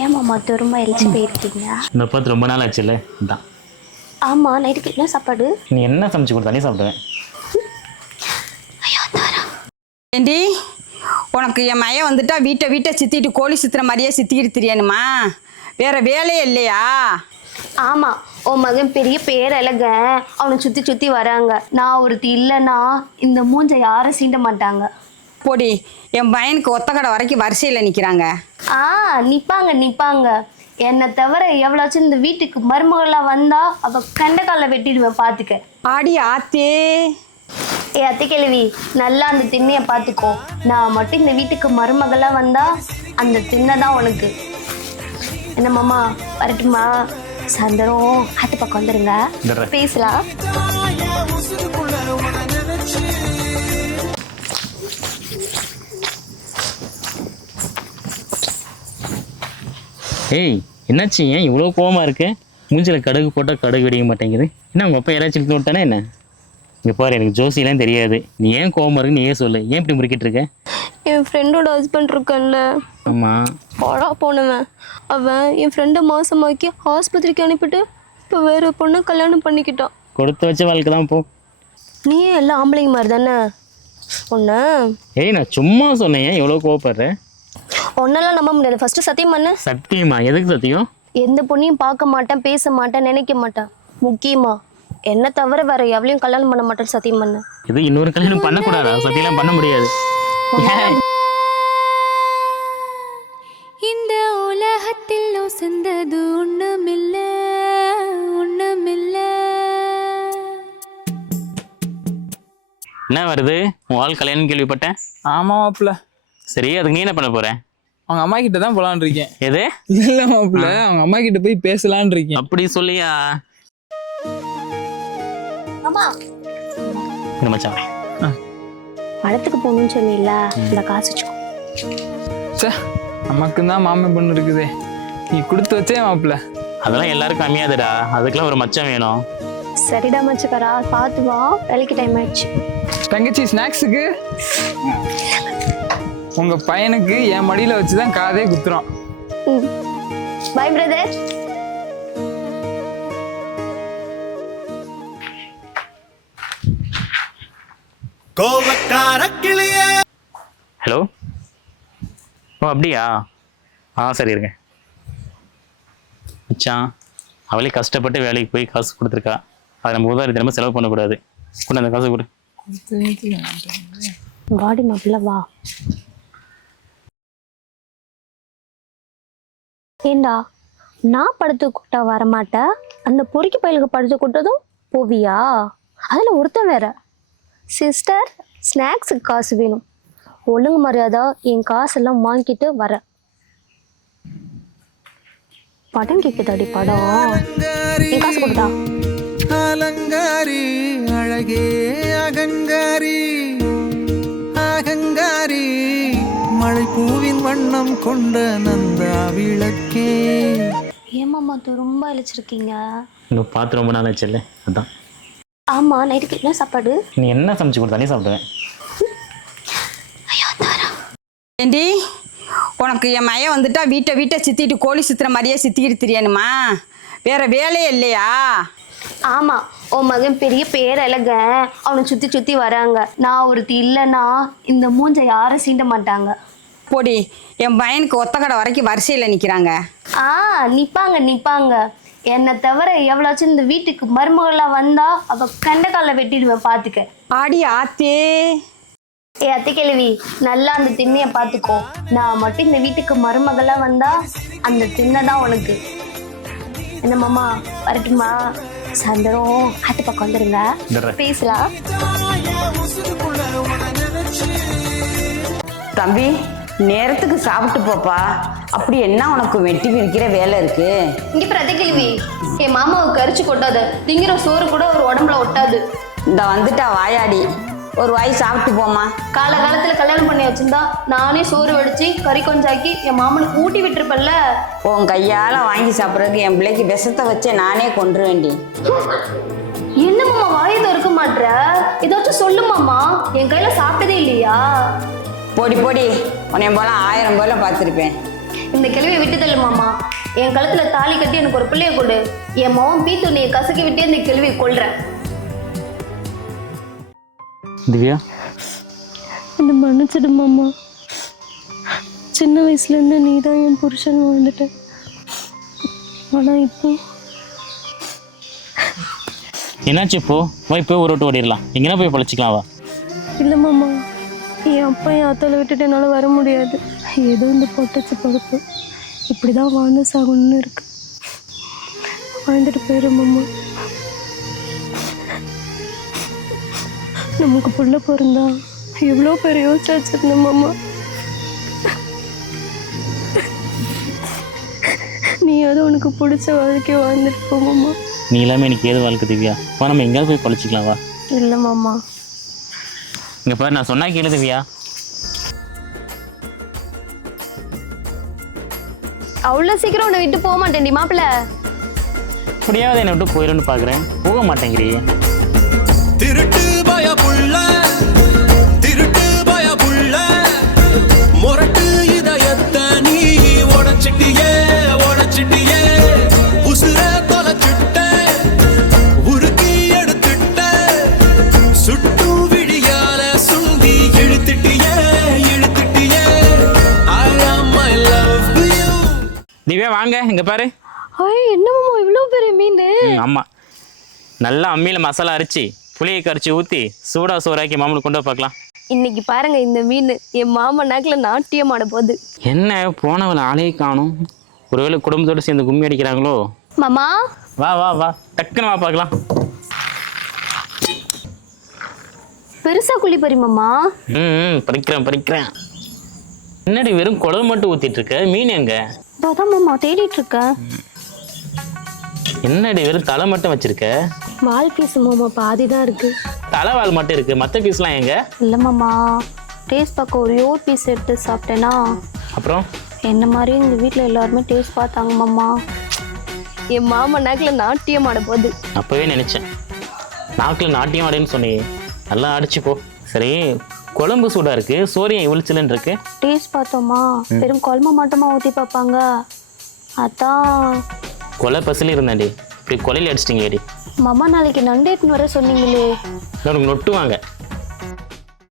ஏன் மாமா ரொம்ப எழிச்சு போயிருக்கீங்க? இந்த பார்த்து ரொம்ப நாள் ஆச்சுல்ல தான். ஆமாம், நைட்டுக்கு என்ன சாப்பாடு? நீ என்ன சமைச்சு கொடுத்தாலே சாப்பிடுவேன். ஏண்டி உனக்கு என் மையம் வந்துட்டா வீட்டை சித்திட்டு கோழி சுற்றுற மாதிரியே சித்திக்கிட்டு தெரியணுமா? வேற வேலையே இல்லையா? ஆமாம், உன் மகன் பெரிய பேரழக, அவனை சுற்றி சுற்றி வராங்க. நான் ஒருத்தி இல்லைன்னா இந்த மூஞ்சை யாரும் சீண்ட மாட்டாங்க. போடி, என் பையனுக்கு ஒத்த கடை வரைக்கும் வரிசையில் நிற்கிறாங்க. நிற்பாங்க. என்னை தவிர எவ்வளோச்சும் இந்த வீட்டுக்கு மருமகளாக வந்தா அவள் கண்டக்காலில் வெட்டிடுவேன், பார்த்துக்க. ஆடி ஆத்தே. அத்தை கேள்வி, நல்லா அந்த திண்ணையை பார்த்துக்கோ. நான் மட்டும் இந்த வீட்டுக்கு மருமகளாக வந்தா அந்த திண்ணை தான் உனக்கு. என்ன மாமா, வரட்டுமா? சாயந்தரம் ஆத்து பக்கம் வந்துருங்க, பேசலாம். ஏய், என்னாச்சு? ஏன் இவ்வளோ கோவமாக இருக்கு? மூஞ்சில் கடுகு போட்டால் கடுகு வெடிக்க மாட்டேங்குது. என்ன உங்கள் அப்பா யாராச்சும் இழுத்து விட்டானே என்ன? இங்கே பாரு, எனக்கு ஜோசியெல்லாம் தெரியாது. நீ ஏன் கோவமாக இருக்கு நீயே சொல்லு. ஏன் இப்படி முறுக்கிட்டு இருக்க? என் ஃப்ரெண்டோட ஹஸ்பண்ட் இருக்கான்ல, ஆமாம், போடா போனவன். அவன் என் ஃப்ரெண்டை மாசமாக்கி ஆஸ்பத்திரிக்கு அனுப்பிட்டு இப்போ வேற பொண்ணை கல்யாணம் பண்ணிக்கிட்டான். கொடுத்து வச்ச வாழ்க்கை தான் போ. நீயே எல்லாம் ஆம்பளைங்க மாதிரி தானே ஒன்று? ஏய், நான் சும்மா சொன்னேன். ஏன் எவ்வளோ கோவப்படுற? ஒன்னெல்லாம் நம்ப முடியாது. ஃபர்ஸ்ட் சத்தியம் பண்ணு. சத்தியமா? எதுக்கு சத்தியம்? எந்த பொண்ணையும் பார்க்க மாட்டேன், பேச மாட்டேன், நினைக்க மாட்டேன். முக்கியமா என்ன தவிர வேற எவ்வளையும் கல்யாணம் பண்ண மாட்டேன்னு சத்தியம் பண்ணு. இது இன்னொரு கல்யாணம் பண்ணக்கூடாதா? சத்தியெல்லாம் பண்ண முடியாது. இந்த உலகத்தில் உசந்தது ஒண்ணுமில்ல. என்ன வருது? உன் ஆள் கல்யாணம் கேள்விப்பட்டேன். ஆமா மாப்பிள்ள. சரி, அதுக்கு நீ என்ன பண்ண போற? அவங்க அம்மா கிட்ட தான் போலான்னு இருக்கேன். எது? இல்ல மாப்பிள்ள, அவங்க அம்மா கிட்ட போய் பேசலான்னு இருக்கேன். அப்படி சொல்லியா? மச்சான், படத்துக்கு போகணும்னு சொன்னீல்ல, இந்த காசு வச்சுக்கோ. சே, நமக்கு தான் மாமி பொண்ணு இருக்குதே, நீ கொடுத்து வச்சே மாப்பிள்ள. அதெல்லாம் எல்லாருக்கும் கம்மியாதுடா. அதுக்கெல்லாம் ஒரு மச்சம் வேணும். சரிடா மச்சுக்காரா, பார்த்து வா, வேலைக்கு டைம் ஆயிடுச்சு. தங்கச்சி, ஸ்நாக்ஸுக்கு உங்க பையனுக்கு என் மடியில வச்சுதான் காதே குத்துறோம். Bye brother. ஹலோ. ஓ, அப்படியா? சரி இருங்க. மச்சான், அவளே கஷ்டப்பட்டு வேலைக்கு போய் காசு கொடுத்துருக்கா. அதை நம்ம உதாரணம் திரும்ப செலவு பண்ணக்கூடாது. கொண்டு அந்த காசு கொடு. வாடி மாப்பிள்ள வா. ஏண்டா, நான் படுத்து கூட்டா வரமாட்டேன், அந்த பொறுக்கி பயலுக்கு படுத்து கூட்டதும் போவியா? அதில் ஒருத்தன் வேற, சிஸ்டர் ஸ்நாக்ஸுக்கு காசு வேணும், ஒழுங்கு மரியாதை என் காசெல்லாம் வாங்கிட்டு வர. படம் கேக்குதாடி படம்? என் காசு கொடுத்தா. அலங்காரி அழகே அகங்காரி அகங்காரி மழை பூவின் வண்ணம் கொண்ட நந்தா விளக்கே. ஏமாம்மா ரொம்ப அழைச்சிருக்கீங்க. இன்னும் பார்த்து ரொம்ப நாள் ஆச்சுல்ல, அதான். ஆமாம், நைட்டுக்கு என்ன சாப்பாடு? நீ என்ன சமைச்சு கொடுத்தாலே சாப்பிடுவேன். ஏண்டி உனக்கு என் மையம் வந்துட்டா வீட்டை சித்திட்டு கோழி சுற்றுற மாதிரியே சித்திக்கிட்டு தெரியணுமா? வேற வேலையே இல்லையா? ஆமாம், உன் மகன் பெரிய பேரழக, அவனை சுற்றி சுற்றி வராங்க. நான் ஒருத்தி இல்லைன்னா இந்த மூஞ்சை யாரும் சீண்ட மாட்டாங்க. போடி, என் பையனுக்கு ஒத்த கடை வரைக்கும் வரிசையில் நிற்கிறாங்க. நிற்பாங்க. என்னை தவிர எவ்வளோச்சும் இந்த வீட்டுக்கு மருமகளாக வந்தா அவள் கண்டக்காலில் வெட்டிடுவேன், பார்த்துக்க. ஆடி ஆத்தே. அத்தை கேள்வி, நல்லா அந்த திண்ணையை பார்த்துக்கோ. நான் மட்டும் இந்த வீட்டுக்கு மருமகளாக வந்தா அந்த திண்ணை தான் உனக்கு. என்ன மாமா, வரட்டுமா? சாயந்தரம் ஆத்து பக்கம் வந்துருங்க, பேசலாம். தம்பி, நேரத்துக்கு சாப்பிட்டு போப்பா. அப்படி என்ன உனக்கு வெட்டி விரிக்கிற வேலை இருக்கு? இங்கே பிரதி கேள்வி, என் மாமாவுக்கு கரிச்சு கொட்டாது, திங்கிற சோறு கூட ஒரு உடம்புல ஒட்டாது. இந்த வந்துட்டா வாயாடி, ஒரு வாய் சாப்பிட்டு போமா. காலகாலத்தில் கல்யாணம் பண்ணி வச்சிருந்தா நானே சோறு வடிச்சு கறி கொஞ்சாக்கி என் மாமனுக்கு ஊட்டி விட்டுருப்பல்ல. உன் கையால் வாங்கி சாப்பிட்றதுக்கு என் பிள்ளைக்கு விஷத்தை வச்சே நானே கொன்று வேண்டி. என்ன மாமா வாயை திறக்க மாட்ற? ஏதாச்சும் சொல்லு மாமா, என் கையில சாப்பிட்டதே இல்லையா? போடி உன்னை போல 1000 போல பார்த்துருப்பேன். இந்த கேள்வியை விட்டு தள்ளு மாமா. என் கழுத்துல தாலி கட்டி எனக்கு ஒரு பிள்ளைய கொடு. என் மகன் பீ துணியை கசக்கி விட்டு இந்த கேள்வியை கொள்றேன். திவ்யா, என்னை மன்னிச்சிடு மாமா. சின்ன வயசுலேருந்து நீ தான் என் புருஷன் வாழ்ந்துட்ட. ஆனால் இப்போ என்னாச்சு இப்போ? வா இப்போ ஒரு விட்டு ஓடிடலாம். எங்கன்னா போய் பழச்சிக்கலாம் வா. இல்லை மாமா, என் அப்பா என் ஆத்தால விட்டுட்டு என்னால் வர முடியாது. ஏதோ இந்த பொட்டச்சு பழப்பு இப்படி தான் வாழ்ந்து சாகணும்னு இருக்கு. வாழ்ந்துட்டு போயிடும் மாமா. நமக்கு புள்ள பிறந்தா எவ்வளோ பேர் யோசிச்சு வச்சிருந்தேன் மாமா. நீ அது உனக்கு பிடிச்ச வாழ்க்கையை வாழ்ந்துட்டு போ மாமா. நீ எல்லாமே எனக்கு ஏது வாழ்க்கை திவ்யா. வா நம்ம எங்கேயாவது போய் பழச்சிக்கலாம் வா. இல்லை மாமா. இங்கே பாரு, நான் சொன்னா கேளு திவ்யா. அவ்வளோ சீக்கிரம் உன்னை விட்டு போக மாட்டேன்டி மாப்பிள்ள. அப்படியாவது என்னை விட்டு போயிடும்னு பார்க்குறேன். போக மாட்டேங்கிறியே. திருட்டு பய புள்ள, திருட்டு பய புள்ள, முரட்டு இதயத்தை நீ உடைச்சிட்டியே, உடைச்சிட்டியே, உசுர தொலைச்சிட்ட, உருக்கி எடுத்துட்ட, சுட்டு விழியால சுண்டி இழுத்துட்டியே, இழுத்துட்டியே. I am my love you. Divya வாங்க, இங்கே பாரு. ஐய், என்ன மாமா இவ்வளோ பெரிய மீன்? ஆமாம், நல்லா அம்மியில் மசாலா அரைச்சி புளியை கரைச்சி ஊற்றி சூடாக சோறாக்கி மாமனுக்கு கொண்டு போய் பார்க்கலாம். இன்னைக்கு பாருங்க இந்த மீன் என் மாமா நாக்கில் நாட்டியம் ஆட போகுது. என்ன போனவளை ஆளையே காணும். ஒருவேளை குடும்பத்தோடு சேர்ந்து கும்மி அடிக்கிறாங்களோ? மாமா வா வா வா, டக்குன்னு வா பார்க்கலாம். பெருசா குழி பறி மாமா. பறிக்கிறேன். என்னடி வெறும் குழம்பு மட்டும் ஊற்றிட்டு இருக்க? மீன் எங்க? அதான் மாமா தேடிட்டு இருக்க. என்னடி வெறும் தலை மட்டும் வச்சிருக்க? வால் பீஸ் மாமா பாதி தான் இருக்கு. தலைவால் மட்டும் இருக்கு, மற்ற பீஸ்லாம் எங்க? இல்லை மாமா, டேஸ்ட் பார்க்க ஒரே ஒரு பீஸ் எடுத்து சாப்பிட்டேன்னா அப்புறம் என்ன மாதிரியே எங்கள் வீட்டில் எல்லாருமே டேஸ்ட் பார்த்தாங்க மாமா. என் மாமா நாக்கில் நாட்டியம் ஆட போகுது. அப்போவே நினச்சேன், நாக்கில் நாட்டியம் ஆடுன்னு சொன்னியே, நல்லா அடிச்சு போ. சரி, குழம்பு சூடாக இருக்கு, சோரியம் இவ்வளிச்சலன்னு இருக்கு. டேஸ்ட் பார்த்தோமா, வெறும் குழம்பு மட்டுமா ஊற்றி பார்ப்பாங்க. அதான் கொலை பசில் இருந்தேன்டி, இப்படி கொலையில் அடிச்சிட்டிங்கடி. மாமா நாளைக்கு நண்டு எடுத்துன்னு வர சொன்னீங்களே. உனக்கு நொட்டுவாங்க.